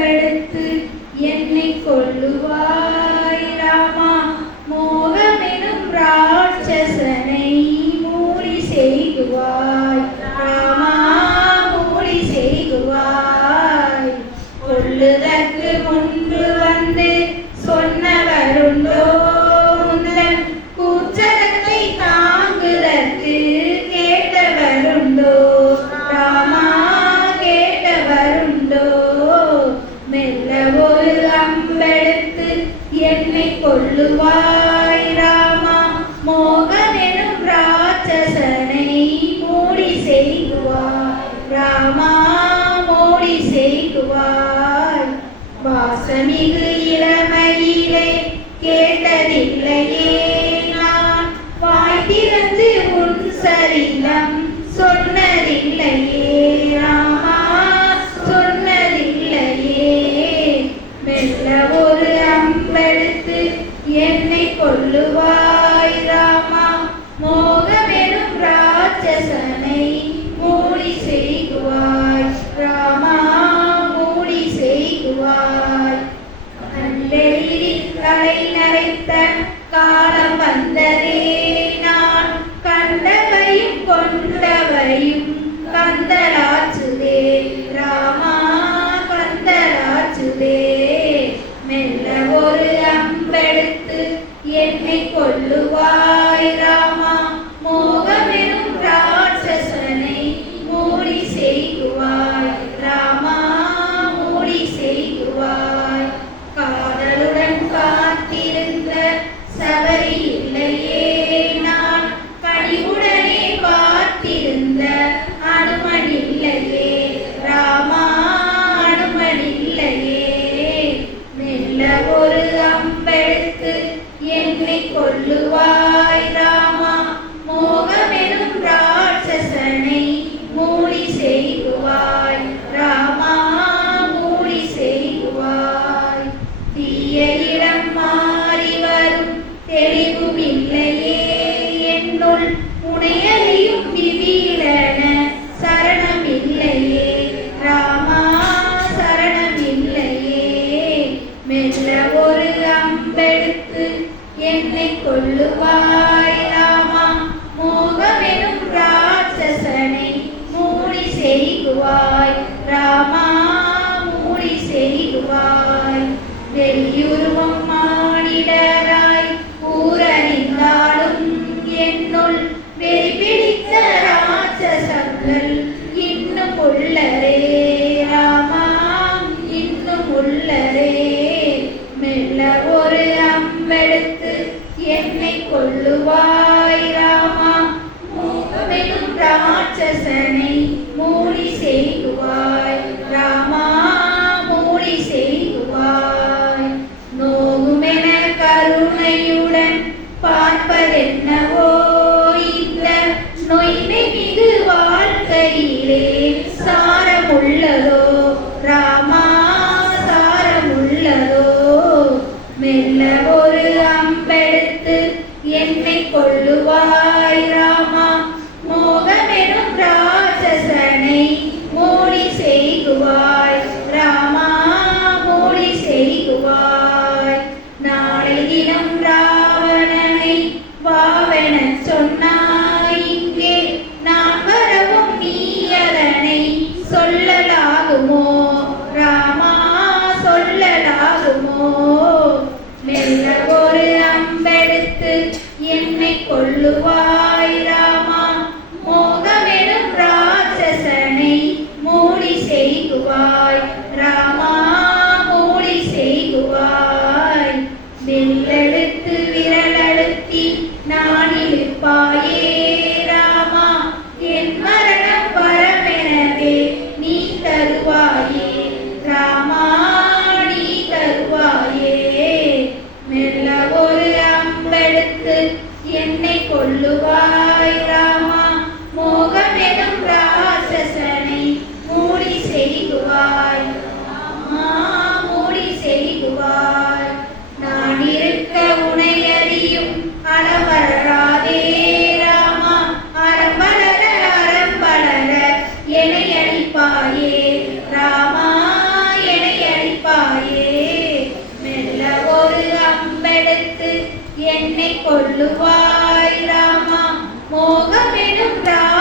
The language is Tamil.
அம்பெடுத்து என்னை கொல்லுவாய் ராமா. மோகமெனும் ராட்சசனை மூடி செய்குவாய் ராமா, மூடி செய்குவாய். கொல்லுதற்கு முன்பு வந்து சொன்னவருண்டோ, உந்தன் கூச்சலத்தை தாங்குதற்கு கேட்டவருண்டோ ராமா, கேட்டவருண்டோ. மெல்ல ஒரு அம்பெடுத்து என்னை கொல்லுவாய் ராமா. மோகமெனும் ராட்சசனை மூடி செய்குவாய் ராமா, மூடி செய்குவாய். வாசமிகு இளமையிலே கேட்டதில்லையே நான், வாய் திறந்து உன் சரிதம் சொன்னதில்லையே ராமா, சொன்னதில்லையே. மெல்ல ஒரு அம்பெடுத்து என்னை கொல்லுவாய் ராமா. மோகமெனும் ராட்சசனை மூடி செய்குவாய் ராமா, மூடி செய்குவாய். கண்டெழில் தலை நரைத்த காலம் வந்ததே நான், கண்டவையும் கொண்டவையும் கந்தலாச்சுதே ராமா, கந்தலாச்சுதே. மெல்ல ஒரு அம்பெடுத்து என்னை கொல்லுவாய் ராமா. மோகமெனும் ராட்சசனை மூடி செய்குவாய் ராமா, மூடி செய்குவாய். காதலுடன் காத்திருந்த சபரி இல்லையே நான், கனிவுடனே பார்த்திருந்த அனுமன் இல்லையே ராமா, அனுமன் இல்லையே. மெல்ல ஒரு அம்பெடுத்து என்னை கொல்லுவாய் ராமா. மோகமெனும் ராட்சசனை மூடி செய்குவாய் ராமா, மூடி செய்குவாய். தீய இடம் மாறி வரும் தெளிவுமில்லையே என்னுள், உனையறியும் விதியிலன சரணமில்லையே ராமா, சரணமில்லையே. மெல்ல ஒரு அம்பெடுத்து என்னை கொல்லுவாய் ராமா. மோகமெனும் ராட்சசனை மூடி செய்குவாய் ராமா, மூடி செய்குவாய். வெளியுருவம் மானிடராய் ஊரறிந்தாலும் என்னுள் வெறி பிடித்த ராட்சசங்கள் இன்னும் உள்ளரே ராமா, இன்னும் உள்ளரே. மெல்ல ஒரு அம்பெடுத்து என்னை கொல்லுவாய் ராமா. மோகமெனும் ராட்சசனை மூடி செய்குவாய் ராமா, மூடி செய்குவாய். நோகுமென கருணையுடன் பார்ப்பதென்னவோ இந்த நொய்மை மிகு வாழ்க்கையிலே சாரமுள்ளதோ ராமா, சாரமுள்ளதோ. மெல்ல ஒரு அம்பெடுத்து என்னை கொல்லுவாய் ராமா. மோகமெனும் ராட்சசனை மூடி செய்குவாய் ராமா, மூடி செய்குவாய். நாளை தினம் ராவணனை வாவெனச் சொன்னாய் இங்கே, நான் வரவும் நீ அதனை சொல்லலாகுமோ ராமா, சொல்லலாகுமோ. மெல்ல ஒரு அம்பெடுத்து என்னை கொல்லுவாய் கொள்ளுவாய் ராமா மோகமெனும் ராட்சசனை